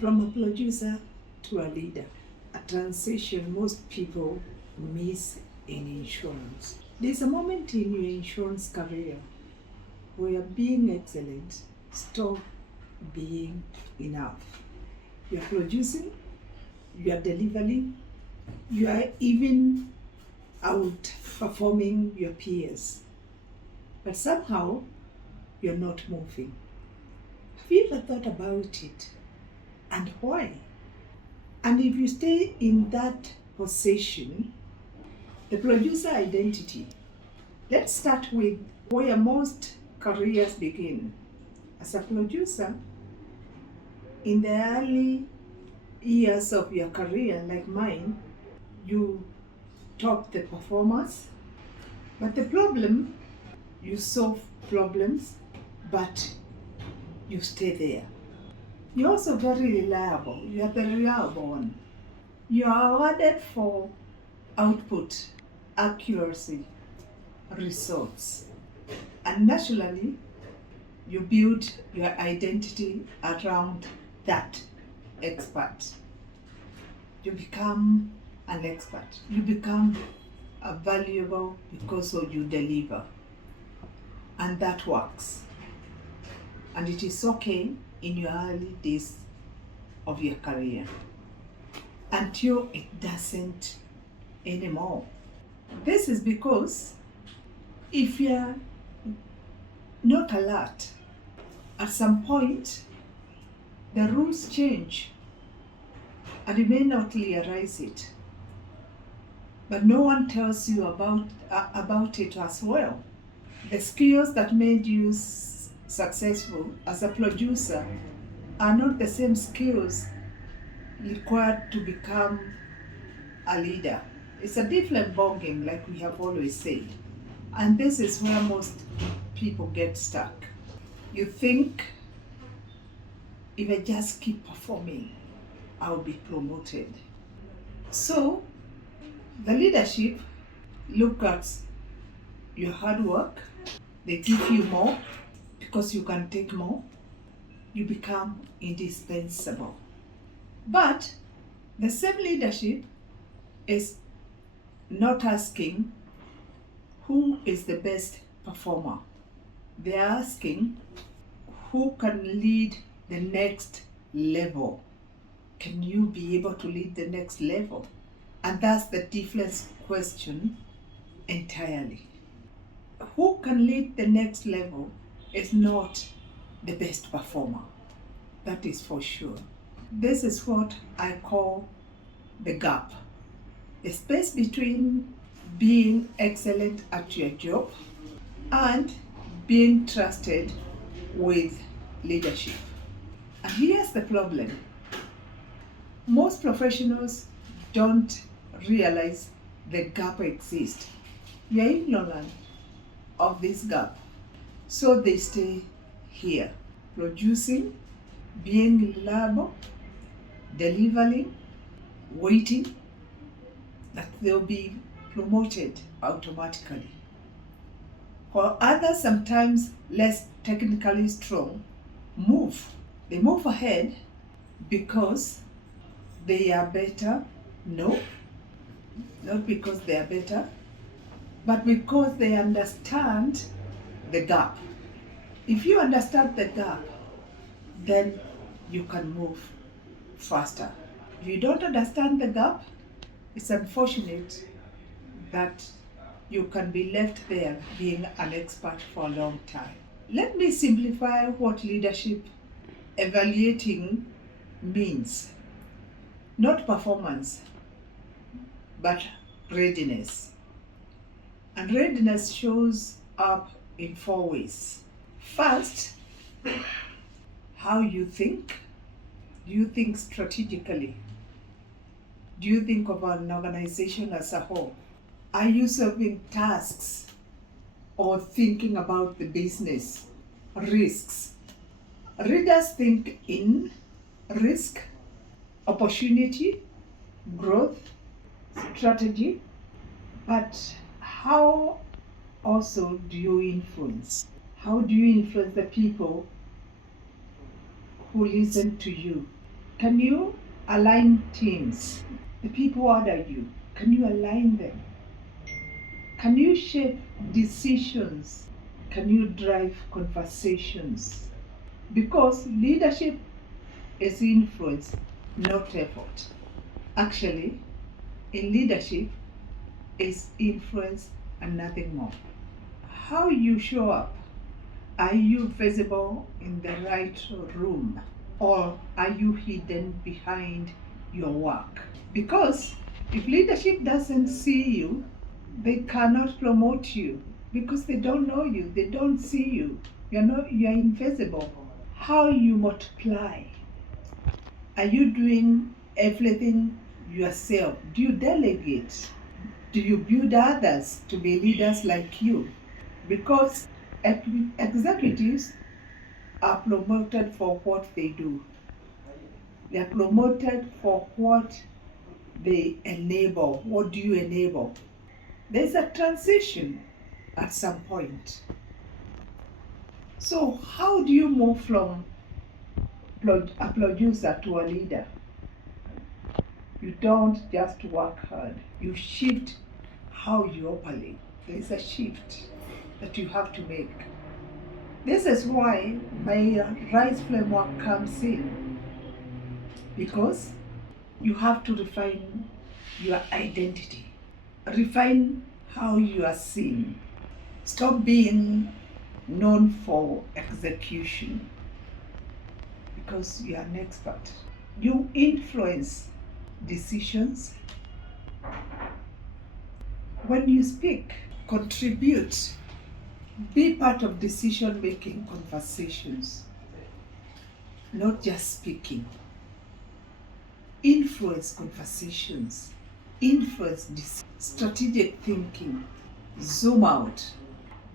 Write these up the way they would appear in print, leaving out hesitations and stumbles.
From a producer to a leader, a transition most people miss in insurance. There's a moment in your insurance career where being excellent stops being enough. You are producing, you are delivering, you are even outperforming your peers. But somehow you're not moving. Have you ever thought about it? And why? And if you stay in that position, the producer identity, let's start with where most careers begin. As a producer, in the early years of your career, like mine, you top the performers. But the problem, you solve problems, but you stay there. You're also very reliable. You are the reliable one. You are awarded for output, accuracy, results. And naturally, you build your identity around that expert. You become an expert. You become valuable because of you deliver. And that works. And it is okay in your early days of your career until it doesn't anymore. This is because if you're not alert, at some point the rules change and you may not realize it. But no one tells you about it as well. The skills that made you successful as a producer are not the same skills required to become a leader. It's a different ballgame, like we have always said. And this is where most people get stuck. You think, if I just keep performing, I'll be promoted. So, the leadership look at your hard work, they give you more because you can take more, you become indispensable. But the same leadership is not asking who is the best performer. They're asking who can lead the next level. Can you be able to lead the next level? And that's the different question entirely. Who can lead the next level is not the best performer. That is for sure. This is what I call the gap. The space between being excellent at your job and being trusted with leadership. And here's the problem. Most professionals don't realize the gap exists. You're ignorant of this gap. So they stay here, producing, being reliable, delivering, waiting that they'll be promoted automatically. While others, sometimes less technically strong, they move ahead because they are better. No, not because they are better, but because they understand the gap. If you understand the gap, then you can move faster. If you don't understand the gap, it's unfortunate that you can be left there being an expert for a long time. Let me simplify what leadership evaluating means. Not performance, but readiness. And readiness shows up in 4 ways. First, how you think. Do you think strategically? Do you think of an organization as a whole? Are you solving tasks or thinking about the business risks? Readers think in risk, opportunity, growth, strategy, but how also do you influence? How do you influence the people who listen to you? Can you align teams? The people under you, can you align them? Can you shape decisions? Can you drive conversations? Because leadership is influence, not effort. Actually, in leadership is influence and nothing more. How you show up. Are you visible in the right room, or are you hidden behind your work? Because if leadership doesn't see you, they cannot promote you because they don't know you, they don't see you. You're invisible. How you multiply. Are you doing everything yourself? Do you delegate? Do you build others to be leaders like you? Because executives are promoted for what they do. They are promoted for what they enable. What do you enable? There's a transition at some point. So how do you move from a producer to a leader? You don't just work hard. You shift how you operate. There's a shift that you have to make. This is why my RISE framework comes in, because you have to refine your identity, refine how you are seen. Stop being known for execution because you are an expert. You influence decisions. When you speak, contribute, be part of decision-making conversations, not just speaking. Influence conversations, influence strategic thinking, zoom out.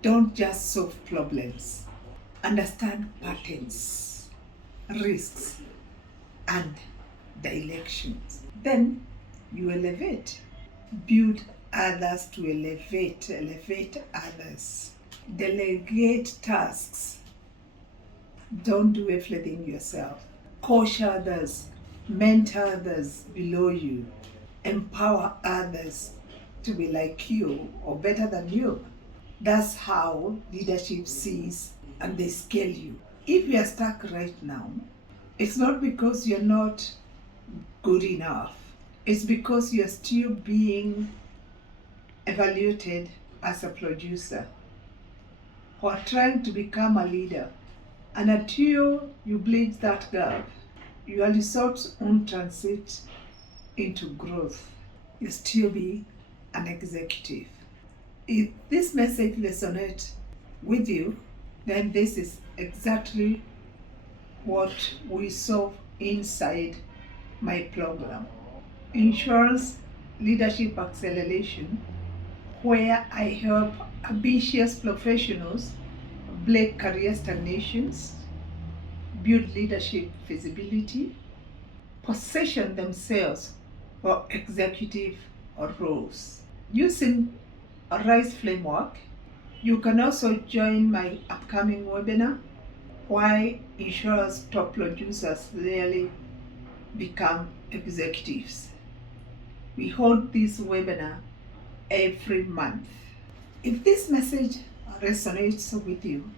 Don't just solve problems. Understand patterns, risks, and directions. Then you elevate. Build others to elevate others. Delegate tasks. Don't do everything yourself. Coach others, mentor others below you. Empower others to be like you or better than you. That's how leadership sees and they scale you. If you are stuck right now, it's not because you're not good enough. It's because you're still being evaluated as a producer or trying to become a leader. And until you bridge that gap, your results won't transit into growth. You'll still be an executive. If this message resonates with you, then this is exactly what we solve inside my program. Insurance Leadership Acceleration, where I help ambitious professionals break career stagnations, build leadership visibility, position themselves for executive roles. Using a RISE framework, you can also join my upcoming webinar, Why Insurance Top Producers Rarely Become Executives. We hold this webinar every month. If this message resonates with you,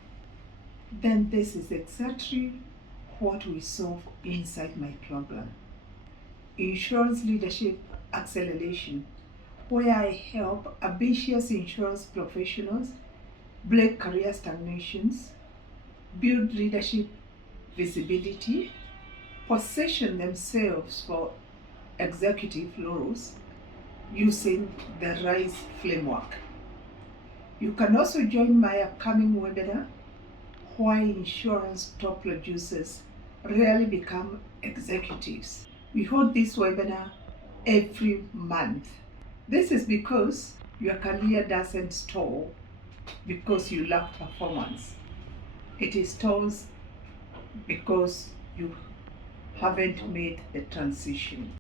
then this is exactly what we solve inside my program. Insurance Leadership Acceleration, where I help ambitious insurance professionals break career stagnations, build leadership visibility, position themselves for executive roles using the RISE framework. You can also join my upcoming webinar, Why Insurance Top Producers Rarely Become Executives. We hold this webinar every month. This is because your career doesn't stall because you lack performance. It stalls because you haven't made the transition.